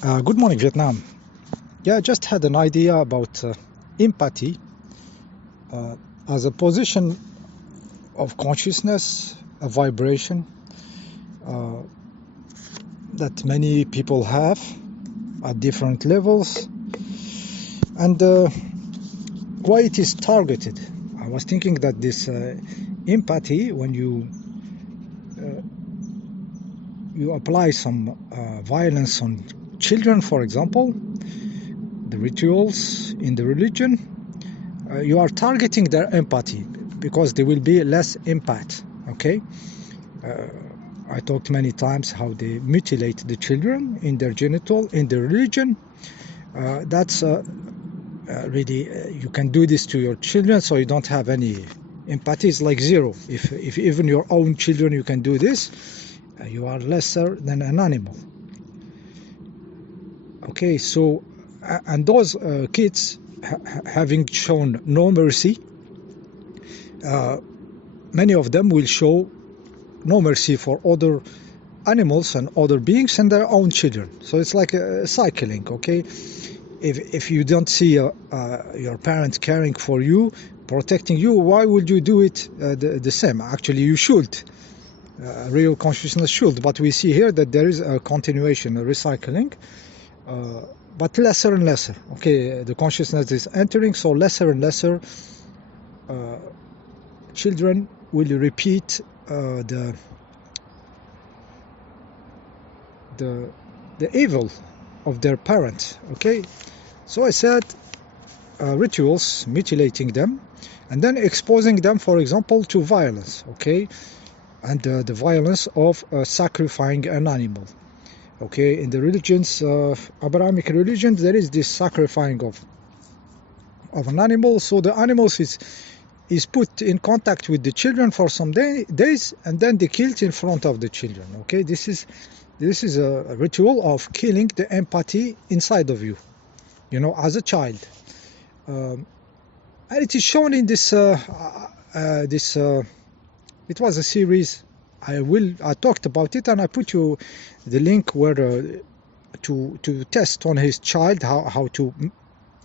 Good morning, Vietnam. Yeah, I just had an idea about empathy uh, as a position of consciousness, a vibration uh, that many people have at different levels, and why it is targeted. I was thinking that this empathy, when you apply some violence on children, for example, the rituals in the religion, you are targeting their empathy because they will be less empath. Okay, I talked many times how they mutilate the children in their genital in the religion. That's really you can do this to your children, so you don't have any empathy. It's like zero. If even your own children you can do this, you are lesser than an animal. Okay, so and those kids having shown no mercy, many of them will show no mercy for other animals and other beings and their own children. So it's like a cycling. Okay, if you don't see your parents caring for you, protecting you, why would you do it the same? Actually, you should. Real consciousness should, but we see here that there is a continuation, a recycling, but lesser and lesser. Okay, the consciousness is entering, so lesser and lesser children will repeat the evil of their parents. Okay, so I said rituals, mutilating them, and then exposing them, for example, to violence. Okay, and the violence of sacrificing an animal. Okay, in the religions, Abrahamic religions, there is this sacrificing of an animal. So the animals is put in contact with the children for some days, and then they killed in front of the children. Okay, this is a ritual of killing the empathy inside of you, as a child. And it is shown in this it was a series. I talked about it, and I put you the link where to test on his child how to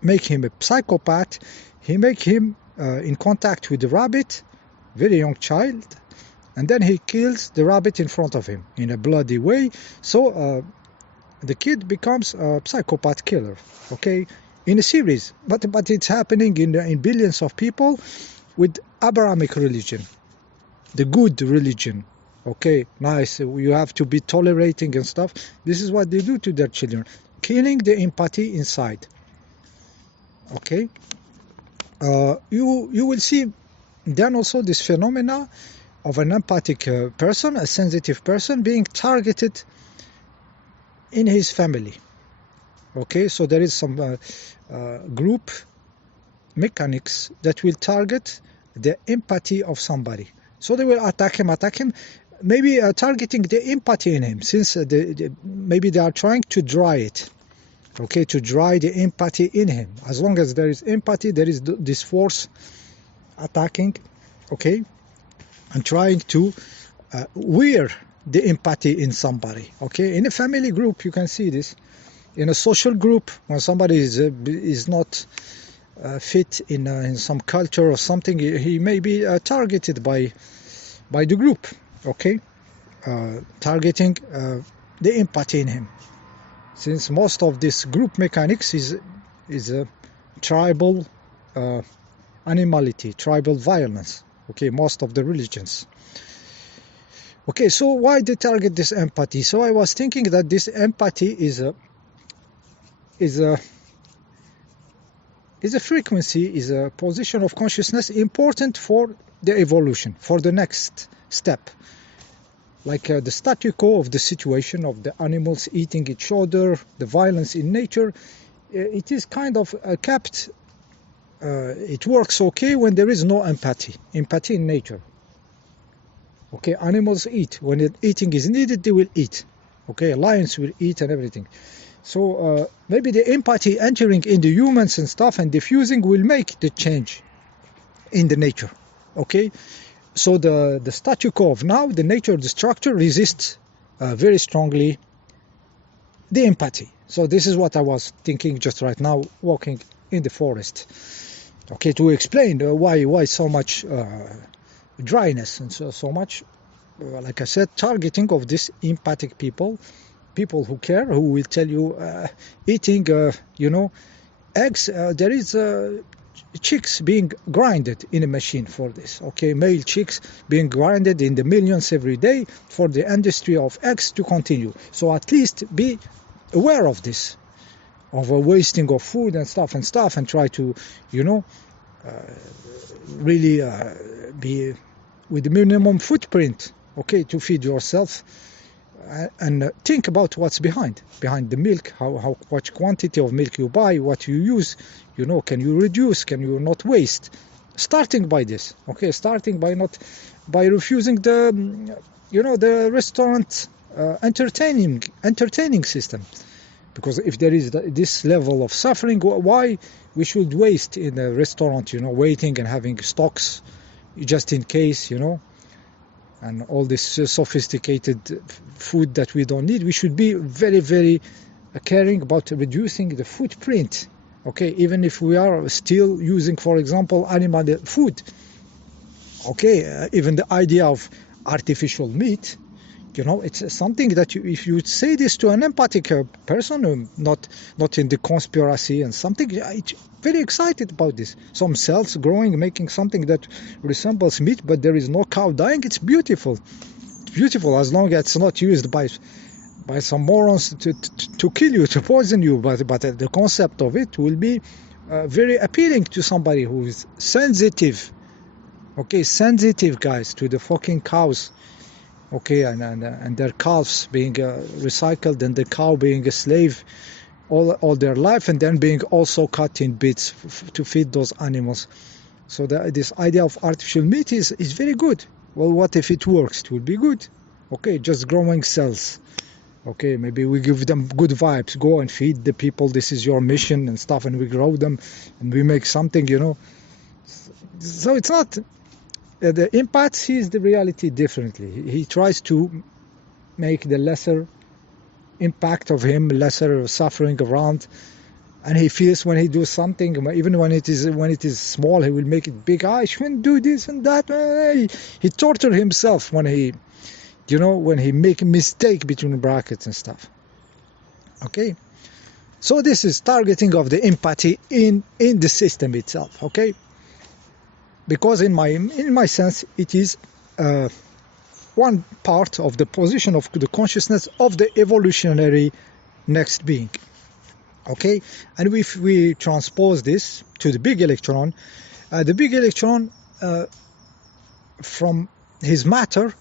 make him a psychopath. He make him in contact with the rabbit, very young child, and then he kills the rabbit in front of him in a bloody way. So the kid becomes a psychopath killer. Okay, in a series, but it's happening in billions of people with Abrahamic religion, the good religion. Okay, nice. You have to be tolerating and stuff. This is what they do to their children, killing the empathy inside. Okay, you will see then also this phenomena of an empathic person, a sensitive person, being targeted in his family. Okay, so there is some group mechanics that will target the empathy of somebody. So they will attack him, maybe targeting the empathy in him, since maybe they are trying to dry it. Okay, to dry the empathy in him. As long as there is empathy, there is this force attacking, okay, and trying to wear the empathy in somebody. Okay, in a family group, you can see this. In a social group, when somebody is not fit in some culture or something, he may be targeted by the group. Okay, targeting the empathy in him, since most of this group mechanics is a tribal animality, tribal violence. Okay, most of the religions. Okay, so why they target this empathy? So I was thinking that this empathy is a frequency, is a position of consciousness important for the evolution, for the next step. Like the statu quo of the situation of the animals eating each other, the violence in nature, it is kind of kept. It works okay when there is no empathy in nature. Okay, animals eat. When eating is needed, they will eat. Okay, lions will eat and everything. So maybe the empathy entering in the humans and stuff and diffusing will make the change in the nature. Okay, so the statu quo of now, the nature, the structure resists very strongly the empathy. So this is what I was thinking just right now, walking in the forest. Okay, to explain why so much dryness and so much, like I said, targeting of this empathic people who care, who will tell you eating, eggs. There is chicks being grinded in a machine for this. Okay, male chicks being grinded in the millions every day for the industry of eggs to continue. So at least be aware of this, of a wasting of food and stuff, and try to, really be with the minimum footprint, okay, to feed yourself, and think about what's behind the milk, how much quantity of milk you buy, what you use, can you reduce, can you not waste, starting by this, okay, starting by refusing the restaurant entertaining system. Because if there is this level of suffering, why we should waste in a restaurant, waiting and having stocks just in case, and all this sophisticated food that we don't need. We should be very, very caring about reducing the footprint, okay, even if we are still using, for example, animal food, okay, even the idea of artificial meat, it's something that if you say this to an empathic person, not in the conspiracy and something, it's very excited about this. Some cells growing, making something that resembles meat, but there is no cow dying. It's beautiful. It's beautiful as long as it's not used by some morons to kill you, to poison you. But the concept of it will be very appealing to somebody who is sensitive. Okay, sensitive guys, to the fucking cows. Okay, and their calves being recycled, and the cow being a slave all their life, and then being also cut in bits to feed those animals. So this idea of artificial meat is very good. Well, what if it works? It would be good. Okay, just growing cells. Okay, maybe we give them good vibes. Go and feed the people. This is your mission and stuff, and we grow them, and we make something, So it's not... the empath sees the reality differently. He tries to make the lesser impact of him, lesser suffering around, and he feels when he does something, even when it is small, he will make it big. I shouldn't do this and that. He tortures himself when he make a mistake between brackets and stuff. Okay, so this is targeting of the empathy in the system itself. Okay. Because in my sense, it is one part of the position of the consciousness of the evolutionary next being. Okay, and if we transpose this to the big electron, from his matter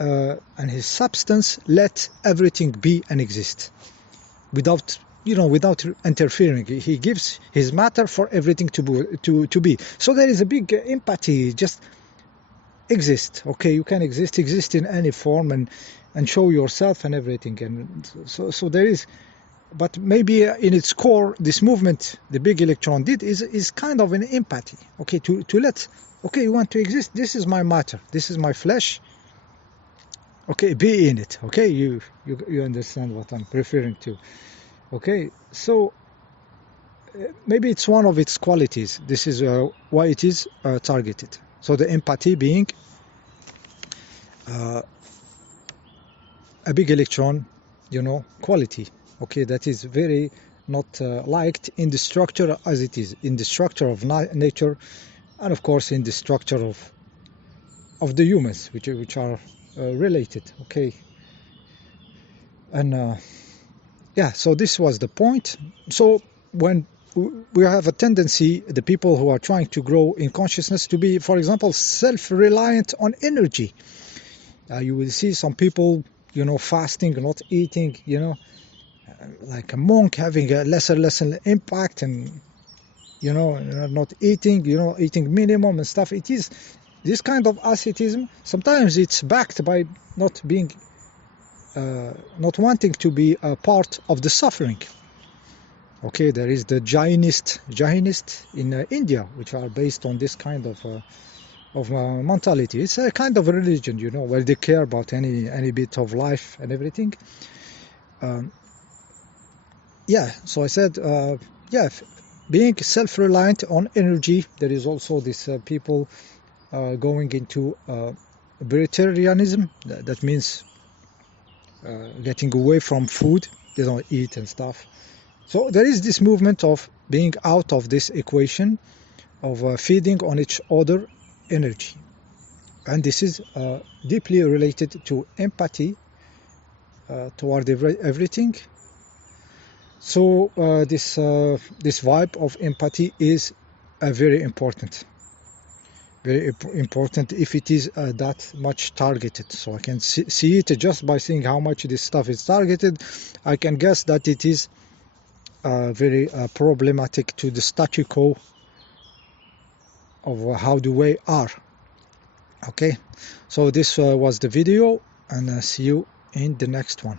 and his substance, let everything be and exist without interfering. He gives his matter for everything to be. So there is a big empathy. Just exist. Okay, you can exist in any form and show yourself and everything. And so there is, but maybe in its core, this movement the big electron did is kind of an empathy. Okay, to let, okay, you want to exist. This is my matter. This is my flesh. Okay, be in it. Okay, you understand what I'm referring to. Okay, so maybe it's one of its qualities. This is why it is targeted. So the empathy being a big electron, quality. Okay, that is very not liked in the structure as it is, in the structure of nature, and of course in the structure of the humans, which are related. Okay, and yeah, so this was the point. So when we have a tendency, the people who are trying to grow in consciousness, to be, for example, self-reliant on energy. You will see some people, fasting, not eating, like a monk, having a lesser impact, and, not eating, eating minimum and stuff. It is this kind of asceticism. Sometimes it's backed by not wanting to be a part of the suffering. Okay, there is the Jainist in India, which are based on this kind of mentality. It's a kind of religion, where they care about any bit of life and everything. yeah, so I said, yeah, being self-reliant on energy. There is also this people going into vegetarianism. That means getting away from food. They don't eat and stuff. So there is this movement of being out of this equation of feeding on each other energy. And this is deeply related to empathy toward everything. So this vibe of empathy is very important. Very important if it is that much targeted. So I can see it just by seeing how much this stuff is targeted. I can guess that it is very problematic to the statu quo of how the way are. Okay, so this was the video, and see you in the next one.